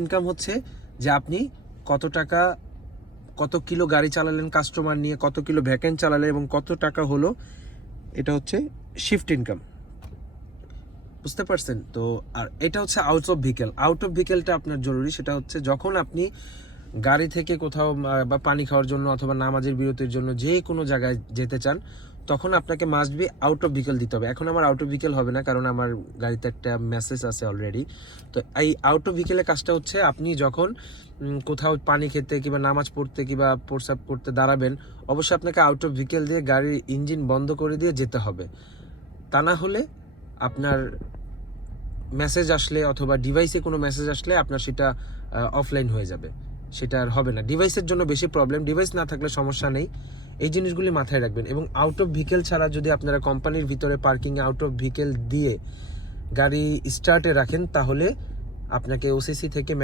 Income হচ্ছে যে আপনি কত টাকা কত কিলো গাড়ি চালালেন কাস্টমার নিয়ে, কত কিলো ভ্যাকেন্ট চালালেন এবং কত টাকা হলো, এটা হচ্ছে শিফট ইনকাম। বুঝতে পারছেন তো? আর এটা হচ্ছে out of vehicle. Out of ভেহিকেলটা আপনার জরুরি, সেটা হচ্ছে যখন আপনি গাড়ি থেকে কোথাও বা পানি খাওয়ার জন্য অথবা নামাজের বিরতির জন্য যে কোনো জায়গায় যেতে চান, তখন আপনাকে must be out of vehicle দিতে হবে। এখন আমার আউট অফ ভেহিকেল হবে না, কারণ আমার গাড়িতে একটা মেসেজ আছে অলরেডি। তো এই আউট অফ ভেহিকেলের কাজটা হচ্ছে আপনি যখন কোথাও পানি খেতে কিংবা নামাজ পড়তে কিংবা প্রস্রাব করতে দাঁড়াবেন, অবশ্যই আপনাকে আউট অফ ভেহিকেল দিয়ে গাড়ির ইঞ্জিন বন্ধ করে দিয়ে যেতে হবে। তা না হলে আপনার মেসেজ আসলে অথবা ডিভাইসে কোনো মেসেজ আসলে আপনার সেটা অফলাইন হয়ে যাবে, সেটা আর হবে না। ডিভাইসের জন্য বেশি প্রবলেম, ডিভাইস না থাকলে সমস্যা নেই। এই জিনিসগুলি মাথায় রাখবেন। এবং আউট অফ ভেহিকেল ছাড়া যদি আপনারা কোম্পানির ভিতরে পার্কিংয়ে আউট অফ ভেহিকেল দিয়ে গাড়ি স্টার্টে রাখেন, তাহলে আপনাকে ওসিসি থেকে